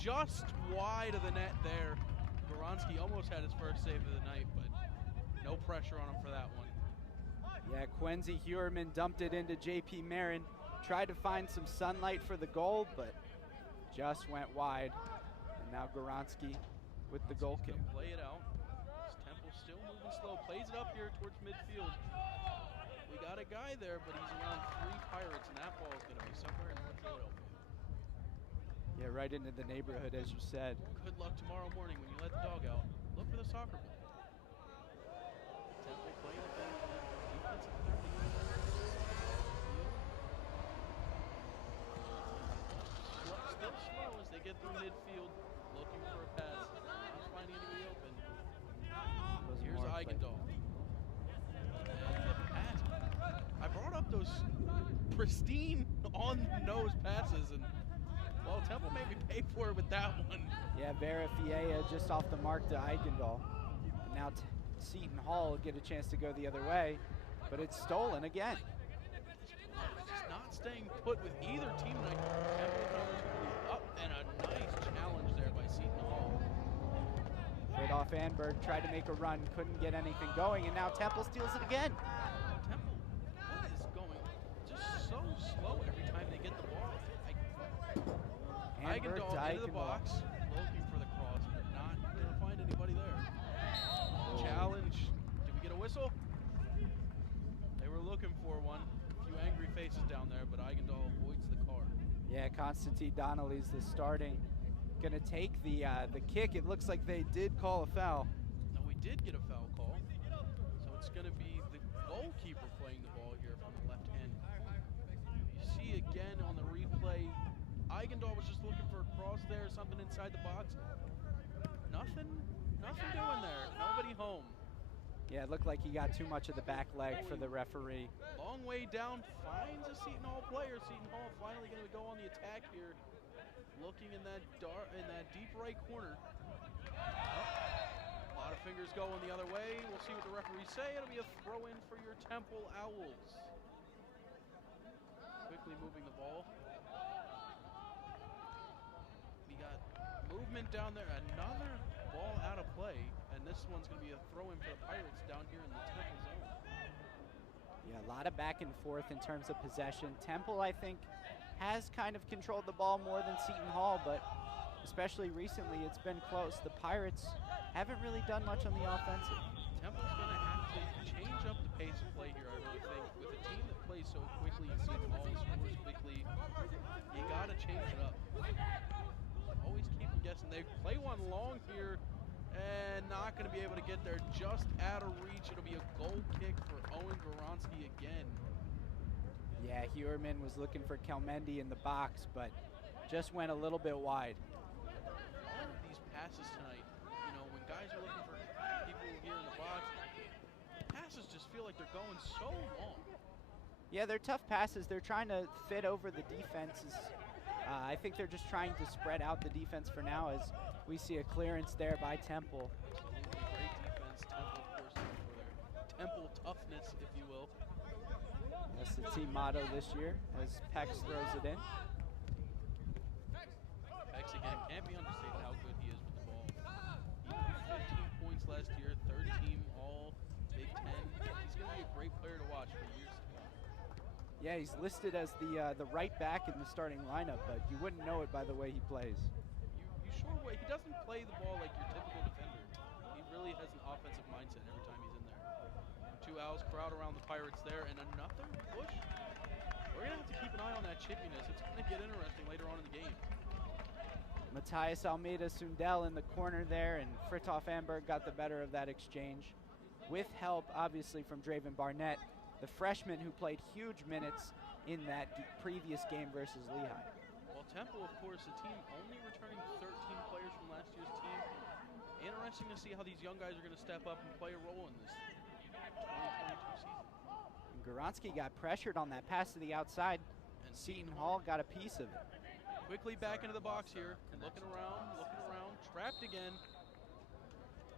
just wide of the net there. Goronski almost had his first save of the night, but no pressure on him for that one. Yeah, Quincy Huerman dumped it into J.P. Marin. Tried to find some sunlight for the goal, but just went wide. And now Goronski with the goal kick. Play it out. Temple still moving slow. Plays it up here towards midfield. We got a guy there, but he's around 3 Pirates, and that ball is going to be somewhere in North Philadelphia. Yeah, right into the neighborhood, as you said. Good luck tomorrow morning when you let the dog out. Look for the soccer ball. Temple playing it back. Defensive 30. Still slow as they get through midfield, looking for a pass. Not finding anybody open. Here's Eigendal. And the pass. I brought up those pristine on-nose passes, and well, Temple made me pay for it with that one. Yeah, Vera Fiea just off the mark to Eigendal. And now Seton Hall will get a chance to go the other way, but it's stolen again. Just not staying put with either team tonight. Temple up, and a nice challenge there by Seton Hall. Fridolf Anberg tried to make a run, couldn't get anything going, and now Temple steals it again. Temple, what is going just so slow every time they get the ball? Eigendal into the box, looking for the cross, but not going to find anybody there. Challenge. Did we get a whistle? They were looking for one. A few angry faces down there, but Eigendal avoids the card. Yeah, Constantine Donnelly's the starting. Going to take the kick. It looks like they did call a foul. No, we did get a foul call. So it's going to be the goalkeeper playing the ball here from the left hand. You see again on the replay, Eigendal was just looking for a cross there, something inside the box. Nothing doing there. Nobody home. Yeah, it looked like he got too much of the back leg for the referee. Long way down, finds a Seton Hall player. Seton Hall finally going to go on the attack here. Looking in that deep right corner. A lot of fingers going the other way. We'll see what the referees say. It'll be a throw-in for your Temple Owls. Quickly moving the ball. We got movement down there. Another ball out of play. And this one's going to be a throw-in for the Pirates down here in the Temple zone. Yeah, a lot of back and forth in terms of possession. Temple, I think, has kind of controlled the ball more than Seton Hall, but especially recently it's been close. The Pirates haven't really done much on the offensive. Temple's going to have to change up the pace of play here, I really think. With a team that plays so quickly and Seton Hall scores quickly, you got to change it up. Always keep them guessing. They play one long here and not going to be able to get there, just out of reach. It'll be a goal kick for Owen Goronski again. Yeah, Huerman was looking for Kelmendi in the box, but just went a little bit wide. All of these passes tonight, you know, when guys are looking for people here in the box, passes just feel like they're going so long. Yeah, they're tough passes. They're trying to fit over the defenses. I think they're just trying to spread out the defense for now, as we see a clearance there by Temple. Absolutely great defense. Temple, of course, for their Temple toughness, if you will. That's the team motto this year, as Pex throws it in. Pex, again, can't be understated how good he is with the ball. He had 15 points last year, third team all Big Ten. He's going to be a great player to watch for years to come. Yeah, he's listed as the right back in the starting lineup, but you wouldn't know it by the way he plays. You sure would. He doesn't play the ball like your typical defender. He really has an offensive mindset every time he's in there. Two Owls crowd around the Pirates there, and another push. We're going to have to keep an eye on that chippiness. It's going to get interesting later on in the game. Matthias Almeida Sundell in the corner there, and Fridolf Anberg got the better of that exchange. With help, obviously, from Draven Barnett, the freshman who played huge minutes in that previous game versus Lehigh. Well, Temple, of course, a team only returning 13 players from last year's team. Interesting to see how these young guys are going to step up and play a role in this 2022 season. And Goronski got pressured on that pass to the outside, and Seton Hall got a piece of it. Quickly back into the box here, looking around, trapped again.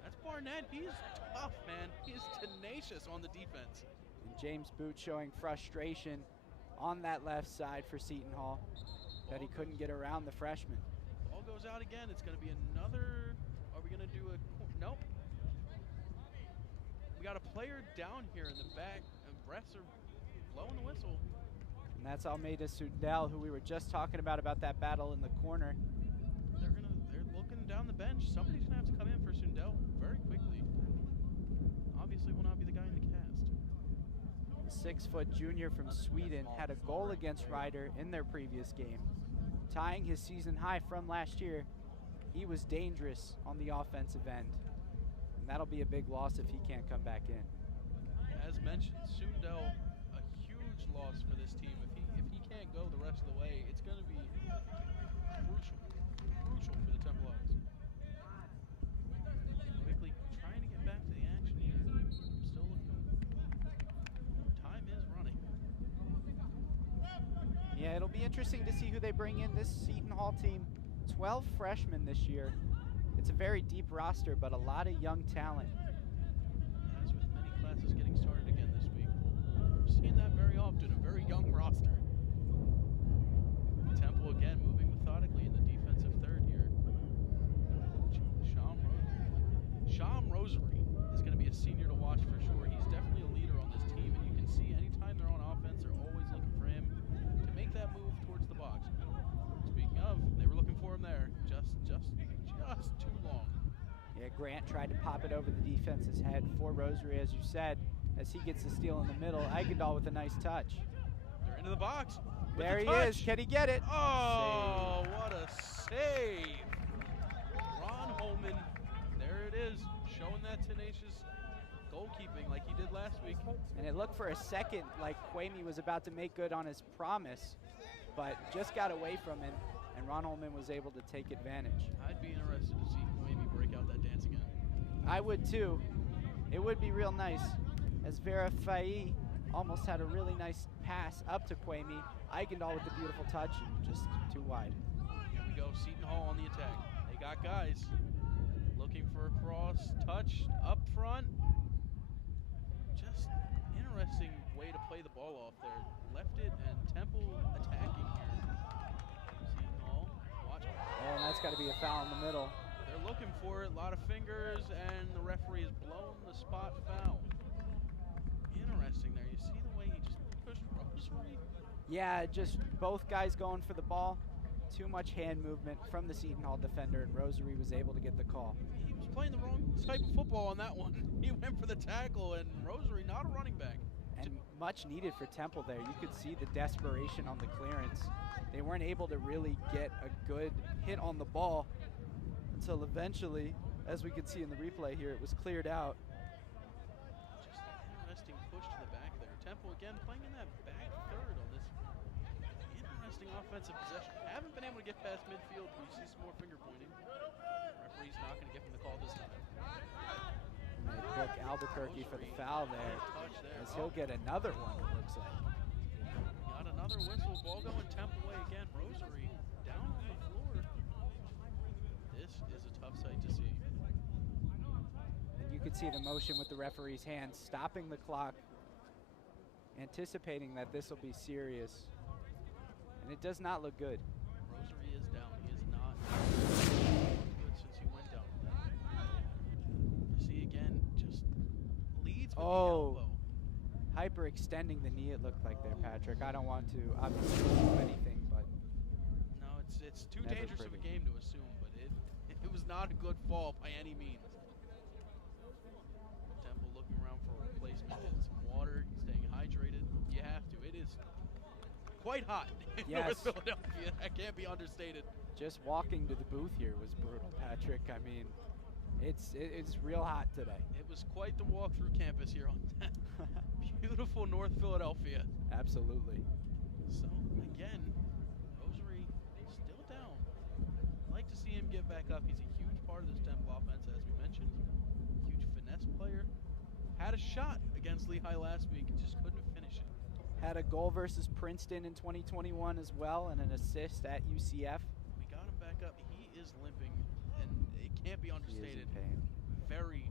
That's Barnett. He's tough, man. He is tenacious on the defense. And James Boot showing frustration on that left side for Seton Hall, that he couldn't get around the freshman. Ball Ball goes out again. It's going to be another. Are we going to do a? Nope. We got a player down here in the back, and refs are blowing the whistle. And that's Almeida Sundell, who we were just talking about that battle in the corner. They're looking down the bench. Somebody's going to have to come in for Sundell very quickly. Obviously will not be the guy in the cast. The 6-foot junior from Sweden had a goal against Ryder in their previous game, tying his season high from last year. He was dangerous on the offensive end, and that'll be a big loss if he can't come back in. As mentioned, Sundell, a huge loss for this team. If he can't go the rest of the way, it's going to be crucial for the Temple Owls. Quickly trying to get back to the action here. Still looking. Time is running. Yeah, it'll be interesting to see who they bring in. This Seton Hall team, 12 freshmen this year. It's a very deep roster, but a lot of young talent. As with many classes getting started again this week, we're seeing that very often, a very young roster. Temple again moving methodically in the defensive third here. Sham Rosary is going to be a senior to watch for sure. He's definitely a leader on this team, and you can see anytime they're on offense, they're always looking for him to make that move towards the box. Speaking of, they were looking for him there. Just too long. Yeah, Grant tried to pop it over the defense's head for Rosary, as you said, as he gets the steal in the middle. Eigendal with a nice touch. They're into the box. There he is. Can he get it? Oh, save. What a save. Ron Holman, there it is, showing that tenacious goalkeeping like he did last week. And it looked for a second like Quamey was about to make good on his promise, but just got away from him, and Ron Holman was able to take advantage. I'd be interested to see Quamey break out that dance again. I would too. It would be real nice, as Vera Faye almost had a really nice pass up to Quamey. Eigendal with the beautiful touch, just too wide. Here we go, Seton Hall on the attack. They got guys looking for a cross, touch up front. Just interesting way to play the ball off there. Left it, and Temple attacking here. Seton Hall, watch. Oh, and that's got to be a foul in the middle. They're looking for it, a lot of fingers, and the referee has blown the spot foul. Interesting there. You see the way he just pushed Rosary? Yeah, just both guys going for the ball. Too much hand movement from the Seton Hall defender, and Rosary was able to get the call. He was playing the wrong type of football on that one. He went for the tackle, and Rosary not a running back. And much needed for Temple there. You could see the desperation on the clearance. They weren't able to really get a good hit on the ball until eventually, as we could see in the replay here, it was cleared out. Just an interesting push to the back there. Temple again playing in that back third on this interesting offensive possession. Haven't been able to get past midfield. We see some more finger pointing. Referee's not going to give him the call this time. And they book Albuquerque for the foul there, as he'll get another one, it looks like. Got another whistle. Ball going Temple way again. Rosary down on the floor. This is a tough sight to see. And you could see the motion with the referee's hands, stopping the clock, anticipating that this will be serious. And it does not look good. Rosary is down. He is not good since he went down. You see again, just leads with the elbow. Hyperextending the knee, it looked like there, Patrick. I don't want to obviously do anything, but no, it's too dangerous of a game to assume, but it was not a good fall by any means. Temple looking around for a replacement, getting some water, staying hydrated. You have to. It is quite hot in North Philadelphia. That can't be understated. Just walking to the booth here was brutal, Patrick. I mean, it's real hot today. It was quite the walk through campus here on beautiful North Philadelphia. Absolutely. So, again, Rosary still down. I'd like to see him get back up. He's a huge part of this Temple offense, as we mentioned. Huge finesse player. Had a shot against Lehigh last week, just couldn't finish it. Had a goal versus Princeton in 2021 as well, and an assist at UCF. We got him back up. He is limping, and it can't be understated. He is in pain. Very,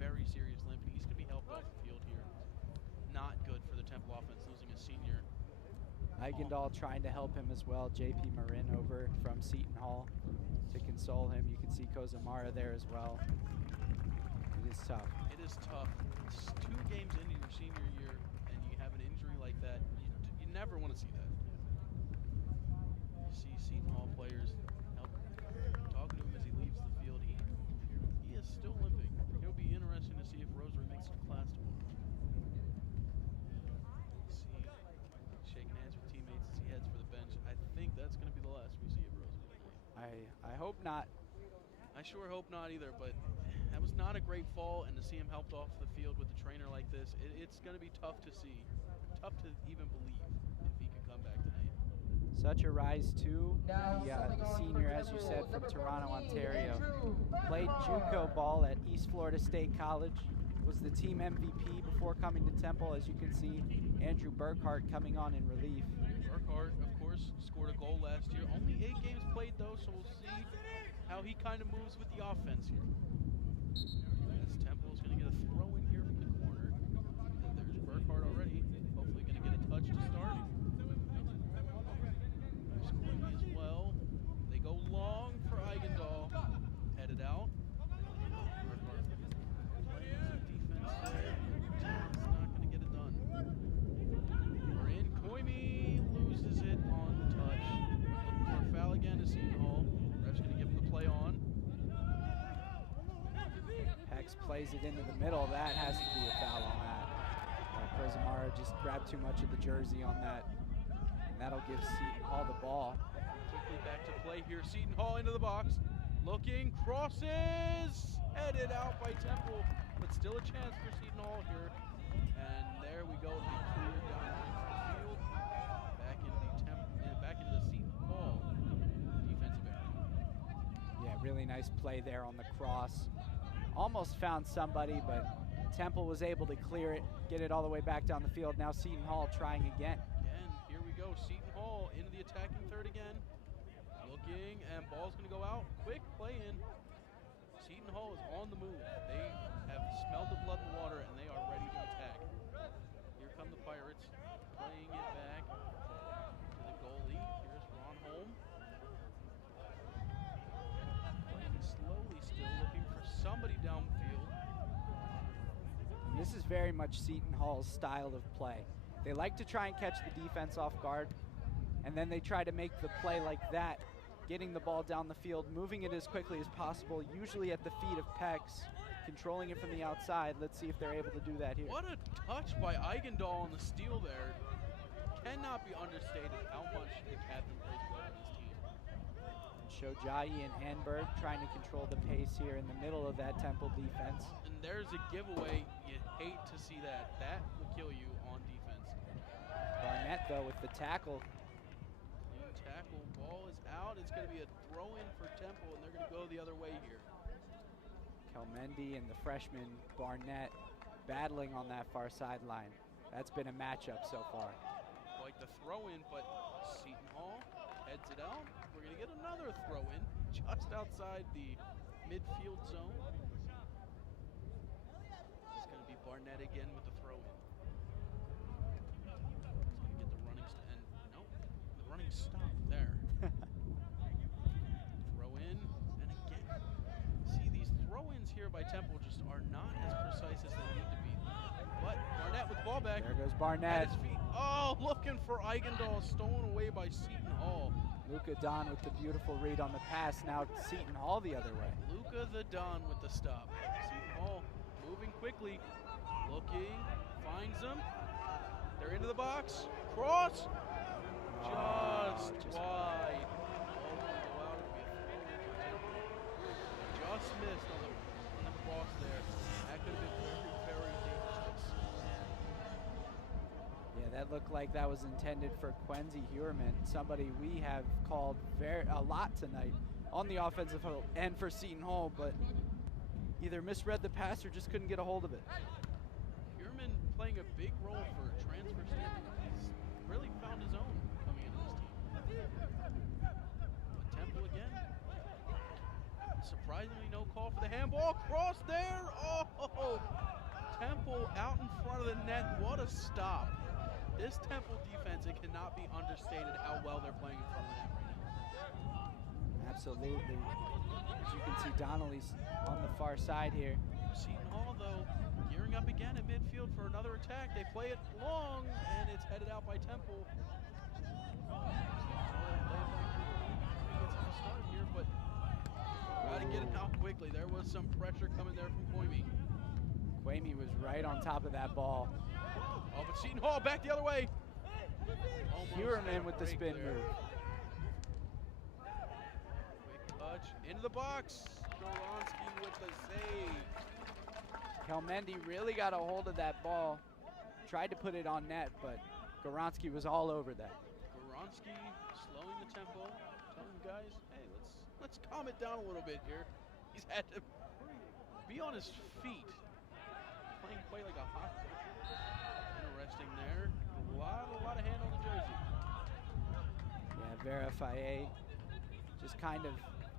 very serious limping. He's going to be helped off the field here. Not good for the Temple offense, losing a senior. Eigendal trying to help him as well. JP Marin over from Seton Hall. to console him. You can see Kozamara there as well. It is tough. It is tough. It's 2 games into your senior year, and you have an injury like that. You never want to see that. You see Seton Hall players talking to him as he leaves the field. He is still limping. It'll be interesting to see if Rosary makes it to class tomorrow. See, shaking hands with teammates as he heads for the bench. I think that's going to be the last we see of Rosary tonight. I hope not. I sure hope not either, but that was not a great fall, and to see him helped off the field with a trainer like this, it's going to be tough to see, tough to even believe if he could come back tonight. Such a rise too. The senior, as you said, from Toronto, Ontario, played JUCO ball at East Florida State College, was the team MVP before coming to Temple. As you can see, Andrew Burkhart coming on in relief. Burkhart, of course, scored a goal last year. Only 8 games played though, so we'll see how he kind of moves with the offense here. As Temple's going to get a throw in here from the corner. There's Burkhart already. Hopefully going to get a touch to start. There's Quimby as well. They go long for Eigendal. Headed out. Burkhart playing some defense there. Temple's not going to get it done. We're in. Quimby loses it on the touch. Looking for a foul again to Seton Hall. Ref's going to give him the play on. Hex plays it into the middle. That has to be a foul on that. Kozamara just grabbed too much of the jersey on that. And that'll give Seton Hall the ball. Quickly back to play here. Seton Hall into the box. Looking, crosses! Headed out by Temple. But still a chance for Seton Hall here. And there we go. It'll be cleared down the field. Back into the Seton Hall defensive area. Yeah, really nice play there on the cross. Almost found somebody, but Temple was able to clear it, get it all the way back down the field. Now Seton Hall trying again. Again, here we go. Seton Hall into the attacking third again. Looking, and ball's going to go out. Quick play in. Seton Hall is on the move. They have smelled the blood in the water, and they are ready to attack. Here come the Pirates, playing it back to the goalie. Here's Ron Holm. Playing slowly still, looking for somebody downfield. And this is very much Seton Hall's style of play. They like to try and catch the defense off guard, and then they try to make the play like that, getting the ball down the field, moving it as quickly as possible, usually at the feet of Pex, controlling it from the outside. Let's see if they're able to do that here. What a touch by Eigendal on the steal there. Cannot be understated how much the captain plays well on this team. And Shojayi and Hanberg trying to control the pace here in the middle of that Temple defense. And there's a giveaway. You hate to see that. That will kill you on defense. Barnett, though, with the tackle. Clean tackle. Ball is out. It's going to be a throw-in for Temple, and they're going to go the other way here. Kelmendi and the freshman Barnett battling on that far sideline. That's been a matchup so far. Like the throw-in, but Seton Hall heads it out. We're going to get another throw-in just outside the midfield zone. It's going to be Barnett again with the throw-in. He's going to get the running and nope, the running stop there. Throw-in, and again. See, these throw-ins here by Temple just are not as precise as they need to be. But Barnett with the ball back. There goes Barnett. At his feet. Oh, looking for Eigendal, stolen away by Seton Hall. Luka Don with the beautiful read on the pass. Now Seton Hall the other way. Luka the Don with the stop. Seton Hall moving quickly. Looking, finds them. They're into the box. Cross. Just wide. Just missed on the cross there. That could have been very, very dangerous. Yeah, that looked like that was intended for Quincy Hewerman, somebody we have called a lot tonight on the offensive end for Seton Hall, but either misread the pass or just couldn't get a hold of it. Hewerman playing a big role for transfer standing. He's really found his own coming into this team. But Temple again. Surprisingly, no call for the handball. Cross there. Oh, Temple out in front of the net. What a stop. This Temple defense, it cannot be understated how well they're playing in front of the net right now. Absolutely. As you can see, Donnelly's on the far side here. Seton Hall, though, gearing up again at midfield for another attack. They play it long, and it's headed out by Temple. Here, but got to get it out quickly. There was some pressure coming there from Quamey. Quamey was right on top of that ball. Oh, but Seton Hall back the other way. Huerman with the spin move. Quick touch into the box. Goronski with the save. Kelmendi really got a hold of that ball. Tried to put it on net, but Goronski was all over that. Goronski slowing the tempo, telling guys, hey, let's calm it down a little bit here. He's had to be on his feet. Playing quite like a hockey. Interesting there. A lot of hand on the jersey. Yeah, Vera Faye just kind of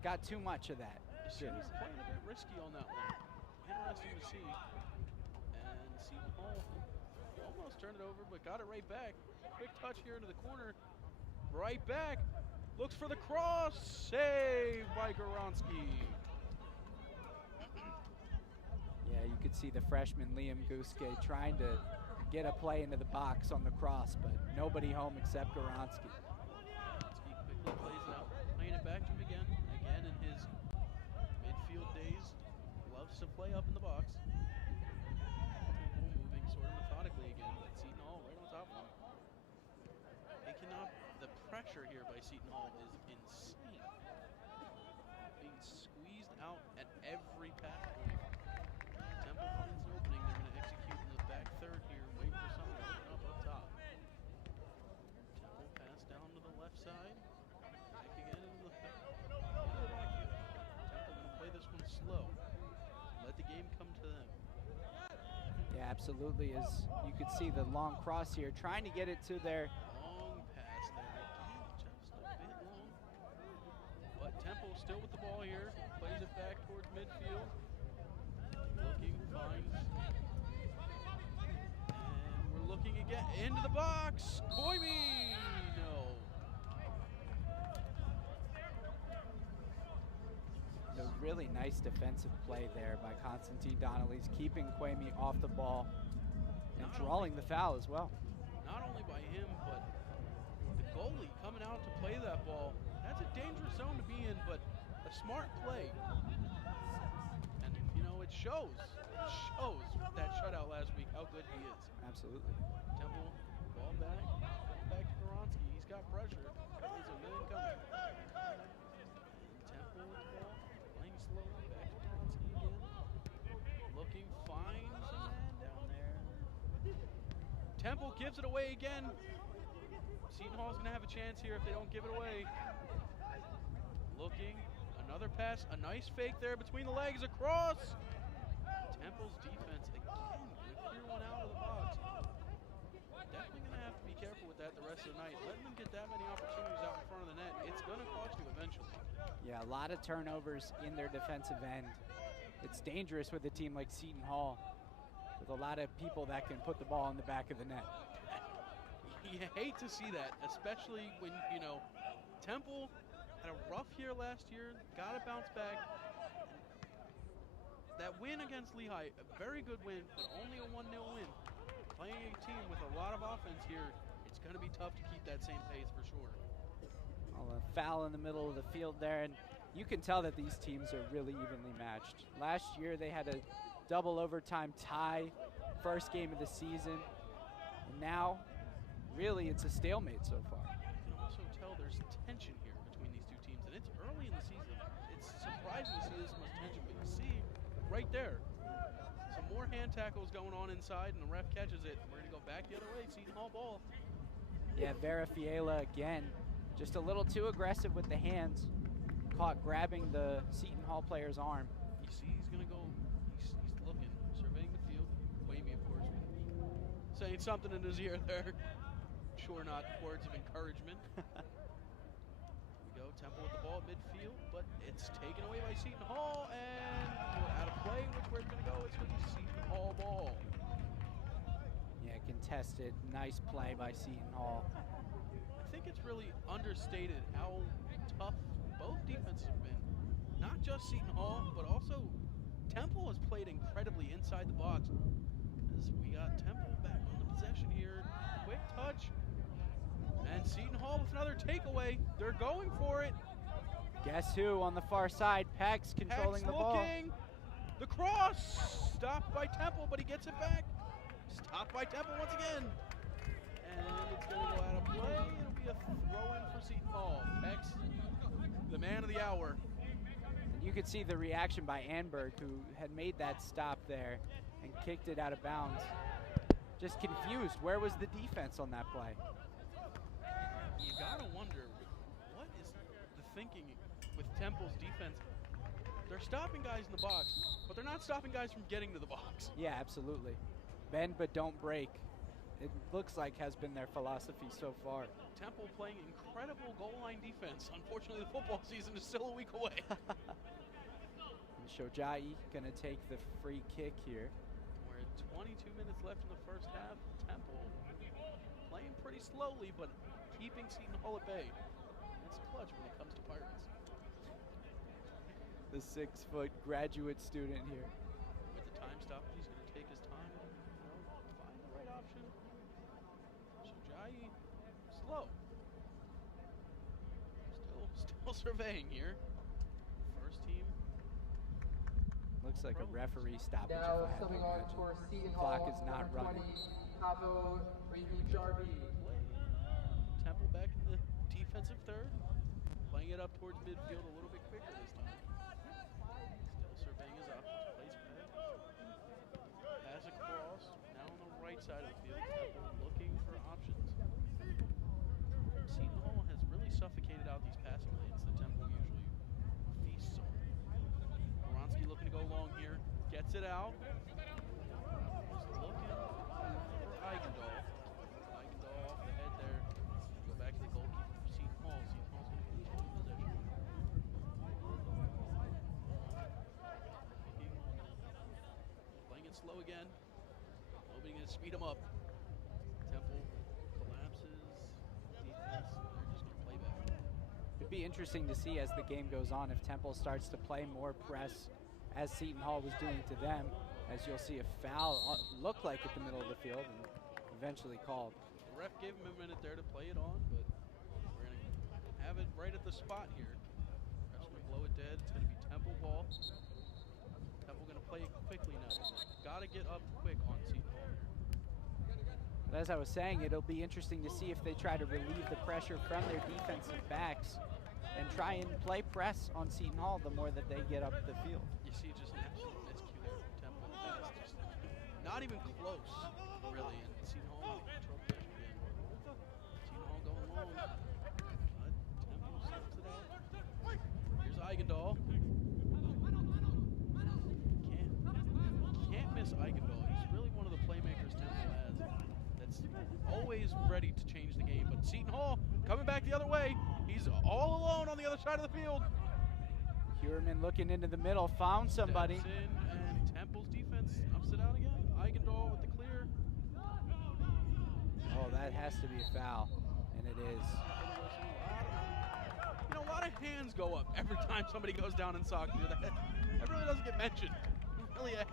got too much of that. Playing a bit risky on that one. Interesting to see. And Seton Hall almost turned it over, but got it right back. Quick touch here into the corner. Right back. Looks for the cross. Saved by Goronski. Yeah, you could see the freshman Liam Guske trying to get a play into the box on the cross, but nobody home except Goronski. Goronski quickly plays it out, playing it back to him again. Again in his midfield days, loves to play up in the box. Moving sort of methodically again, but Seton Hall right on top of him. They cannot, the pressure here by Seton Hall is insane. Being squeezed out at every pass point. Temple finds an opening, they're going to execute in the back third here, wait for someone to open up top. Temple pass down to the left side, back again into the backfield. Temple going to play this one slow, let the game come to them. Yeah, absolutely. As you could see the long cross here, trying to get it to their Long pass there again, just a bit long. But Temple still with the ball here, plays it back towards midfield. Looking, finds. And we're looking again into the box. Koimi! No. A really nice defensive play there by Constantine Donnelly's, keeping Quamey off the ball and drawing the foul as well. Not only by him, but the goalie coming out to play that ball. That's a dangerous zone to be in, but a smart play. And, you know, it shows. It shows that shutout last week how good he is. Absolutely. Temple, ball back to Goronski. He's got pressure. There's a million coming. Temple with the ball, playing slowly, back to Goronski again. Looking, finds a man down there. Temple gives it away again. Seton Hall's going to have a chance here if they don't give it away. Looking, another pass, a nice fake there between the legs, across. Temple's defense again, going to clear one out of the box. Definitely going to have to be careful with that the rest of the night. Letting them get that many opportunities out in front of the net, it's going to cost you eventually. Yeah, a lot of turnovers in their defensive end. It's dangerous with a team like Seton Hall, with a lot of people that can put the ball in the back of the net. You hate to see that, especially when, you know, Temple had a rough year last year, got to bounce back. That win against Lehigh, a very good win, but only a 1-0 win. Playing a team with a lot of offense here, it's going to be tough to keep that same pace for sure. Well, a foul in the middle of the field there, and you can tell that these teams are really evenly matched. Last year they had a double overtime tie, first game of the season, and now really it's a stalemate so far. You can also tell there's tension here between these two teams, and it's early in the season. It's surprising to see this much tension, but you see right there, some more hand tackles going on inside, and the ref catches it. We're going to go back the other way, Seton Hall ball. Yeah, Vera Fiela again, just a little too aggressive with the hands, caught grabbing the Seton Hall player's arm. You see he's going to go, he's looking, surveying the field. Wavy, of course, saying something in his ear there. Sure not words of encouragement. We go, Temple with the ball at midfield, but it's taken away by Seton Hall, and we're out of play. Which way it's going to go? It's going to be Seton Hall ball. Yeah, contested, nice play by Seton Hall. I think it's really understated how tough both defenses have been, not just Seton Hall, but also Temple has played incredibly inside the box. As we got Temple back on the possession here. Quick touch. And Seton Hall with another takeaway. They're going for it. Guess who on the far side? Pex controlling the ball. The cross. Stopped by Temple, but he gets it back. Stopped by Temple once again. And it's going to go out of play. It'll be a throw-in for Seton Hall. Pex, the man of the hour. And you could see the reaction by Anberg, who had made that stop there and kicked it out of bounds. Just confused. Where was the defense on that play? You gotta wonder, what is the thinking with Temple's defense? They're stopping guys in the box, but they're not stopping guys from getting to the box. Yeah, absolutely. Bend but don't break. It looks like has been their philosophy so far. Temple playing incredible goal line defense. Unfortunately, the football season is still a week away. And Shojai gonna take the free kick here. We're at 22 minutes left in the first half. Temple playing pretty slowly, but keeping Seton Hall at bay. It's clutch when it comes to Pirates. The 6-foot graduate student here. With the time stop, he's going to take his time and find the right option. Shojai, slow. Still surveying here. First team. Looks like a referee stoppage. Now coming on for Seton Hall. Clock is not running. Pavo Jarvi. Temple back in the defensive third. Playing it up towards midfield a little bit quicker this time. Still surveying his options. Plays back. Pass across. Now on the right side of the field. Temple looking for options. Seton Hall has really suffocated out these passing lanes that Temple usually feasts on. Oronsky looking to go long here. Gets it out. Just looking for Eigendall. Eigendall off the head there. Go back to the goalkeeper for Seton Hall. Seton Hall's going to control possession. Playing it slow again. Hoping to speed him up. Temple collapses. Defense, they're just going to play back. It'd be interesting to see as the game goes on if Temple starts to play more press as Seton Hall was doing to them, as you'll see a foul look like at the middle of the field and eventually called. The ref gave him a minute there to play it on, but we're going to have it right at the spot here. Ref's going to blow it dead. It's going to be Temple ball. Temple going to play it quickly now. Got to get up quick on Seton Hall here. But as I was saying, it'll be interesting to see if they try to relieve the pressure from their defensive backs and try and play press on Seton Hall the more that they get up the field. You see just an absolute miscue there from Temple. That's just not even close, really. And Seton Hall in control possession again. Seton Hall going long. Temple sets it out. Here's Eigendall. Can't miss Eigendall. He's really one of the playmakers Temple has. That's always ready to change the game. But Seton Hall coming back the other way. He's all alone on the other side of the field. Huerman looking into the middle, found somebody. Steps in, and Temple's defense ups it out again. Eigendall with the clear. Oh, that has to be a foul, and it is. You know, a lot of hands go up every time somebody goes down in soccer. That really doesn't get mentioned. Really a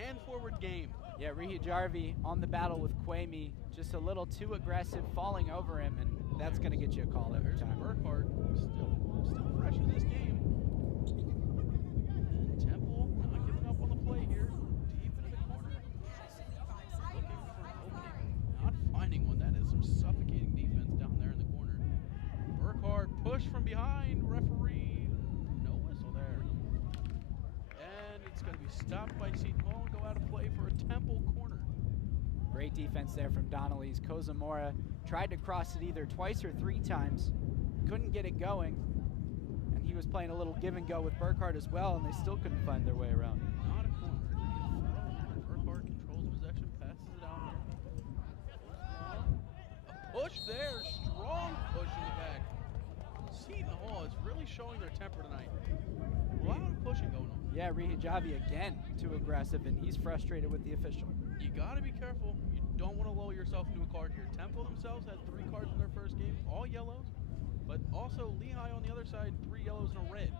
hand-forward game. Yeah, Rihi Jarvi on the battle with Kwame, just a little too aggressive, falling over him, and that's going to get you a call every time. Burkhart still fresh in this game. And Temple not giving up on the play here. Deep into the corner. Looking for an opening. Not finding one. That is some suffocating defense down there in the corner. Burkhart push from behind. Referee. No whistle there. And it's going to be stopped by Seton Hall and go out of play for a Temple corner. Great defense there from Donnelly's. Kozamora tried to cross it either twice or three times. Couldn't get it going. And he was playing a little give and go with Burkhart as well, and they still couldn't find their way around. Not a corner. Burkhart controls possession, passes it out here. A push there. Strong push in the back. Seton Hall is really showing their temper tonight. A lot of pushing going on. Yeah, Rihijavi again too aggressive, and he's frustrated with the official. You got to be careful. You don't want to lull yourself into a card here. Temple themselves had 3 cards in their first game, all yellows. But also Lehigh on the other side, 3 yellows and a red.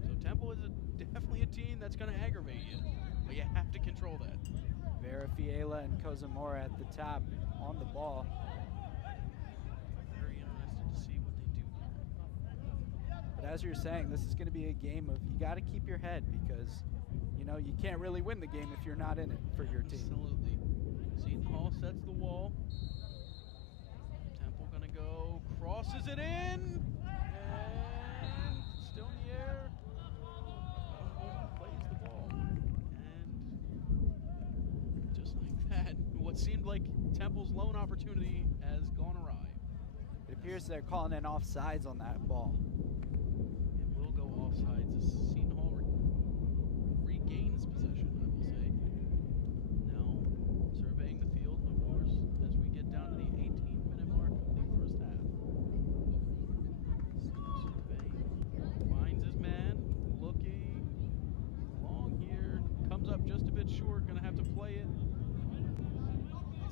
So Temple is definitely a team that's going to aggravate you. But you have to control that. Verafiela and Kozamora at the top on the ball. Very interested to see what they do here. But as you're saying, this is going to be a game of you got to keep your head because, you know, you can't really win the game if you're not in it for your team. Absolutely. Seton Hall sets the wall. Temple going to go, crosses it in, and still in the air. Plays the ball. And just like that, what seemed like Temple's lone opportunity has gone awry. It appears they're calling in offsides on that ball. It will go offsides as Seton Hall regains possession, I will say. Now, surveying the field, of course, as we get down to the 18-minute mark of the first half. Surveying, finds his man, looking long here, comes up just a bit short, gonna have to play it.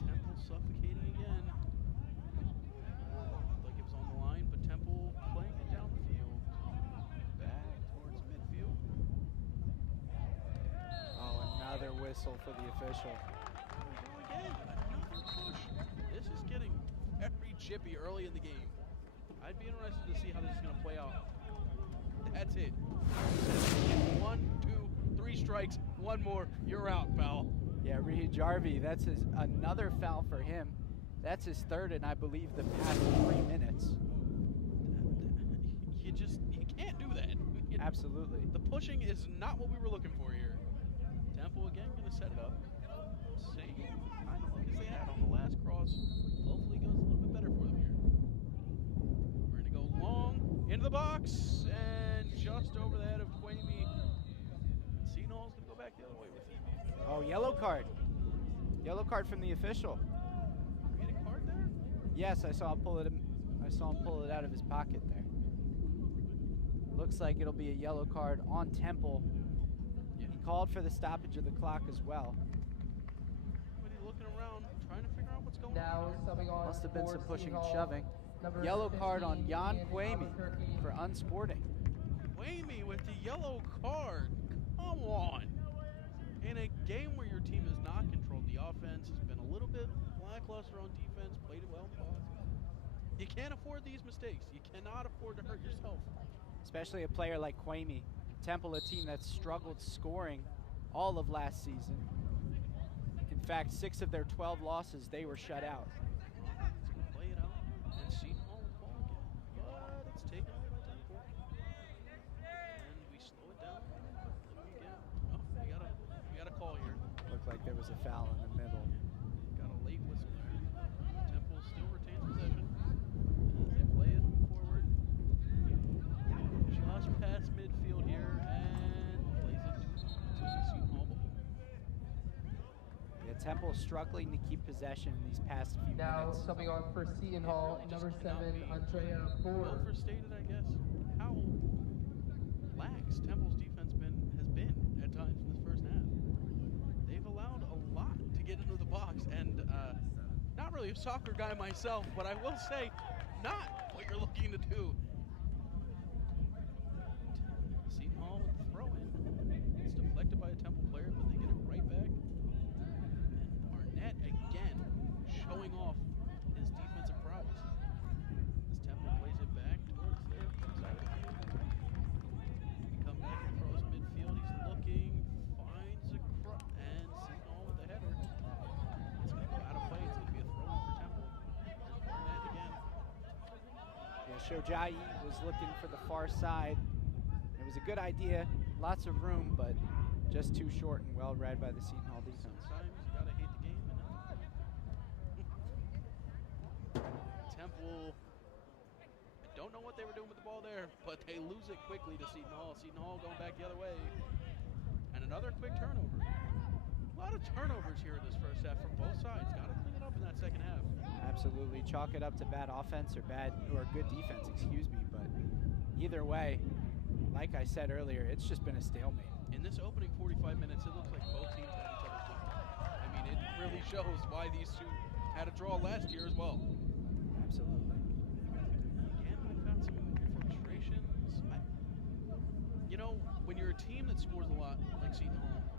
Temple suffocating again. Looked like it was on the line, but Temple playing it down the field, back towards midfield. Oh, another whistle for the official. Again, another push. This is getting very chippy early in the game. I'd be interested to see how this is going to play out. That's it. 1, 2, 3 strikes. One more. You're out, pal. Yeah, Reed Jarvie, that's another foul for him. That's his third, and I believe the past 3 minutes. You can't do that. Absolutely. The pushing is not what we were looking for here. Temple again going to set it up. Same kind of like as they had on the last cross. Hopefully it goes a little bit better for them here. We're going to go long into the box and just over the head of Quamey. Seton Hall's going to go back the other way with it. Oh, yellow card. Yellow card from the official. Did we get a card there? Yes, I saw him pull it out of his pocket there. Looks like it'll be a yellow card on Temple. Yeah. He called for the stoppage of the clock as well. Everybody looking around, trying to figure out what's going Now on. subbing on Must have been for some pushing Seton and Hall, shoving. number Yellow card on 15, Jan Ian Quamey Albuquerque. for unsporting. Quamey with the yellow card. Come on. In a game where your team has not controlled the offense, has been a little bit lackluster on defense, played it well in the box. You can't afford these mistakes. You cannot afford to hurt yourself. Especially a player like Quamey. Temple, a team that struggled scoring all of last season. In fact, 6 of their 12 losses, they were shut out. Play it out and Seton Hall with the ball again. But it's taken away by Temple. And we slow it down. Looking again. Oh, we got a call here. Looked like there was a foul in the middle. Got a late whistle there. Temple still retains possession as they play it forward. Just past midfield here and plays it to the Seton Hall ball. Yeah, Temple struggling to keep possession in these past few Now minutes. subbing on for Seton Hall, Really number just cannot 7, be Andrea Ford. overstated, I guess, how lax Temple's defense has been at times in this first half. They've allowed a lot to get into the box, and not really a soccer guy myself, but I will say, not what you're looking to do. Seton Hall with the throw-in. It's deflected by a Temple player, but they get it right back. And Barnett again showing off his defensive prowess. As Temple plays it back towards their side of the field. We come back across midfield. He's looking, finds a and Seton Hall with the header. It's going to go out of play. It's going to be a throw-in for Temple. There's Barnett again. Yeah, Shojaei was looking for the far side. It was a good idea, lots of room, but just too short and well read by the Seton Hall defense. Sometimes you gotta hate the game. Temple, I don't know what they were doing with the ball there, but they lose it quickly to Seton Hall. Seton Hall going back the other way. And another quick turnover. A lot of turnovers here in this first half from both sides. Gotta clean it up in that second half. Absolutely, chalk it up to bad offense or good defense, excuse me, but either way, like I said earlier, it's just been a stalemate. In this opening 45 minutes, it looks like both teams had each other's number. I mean, it really shows why these two had a draw last year as well. Absolutely. when you're a team that scores a lot, like Seton Hall,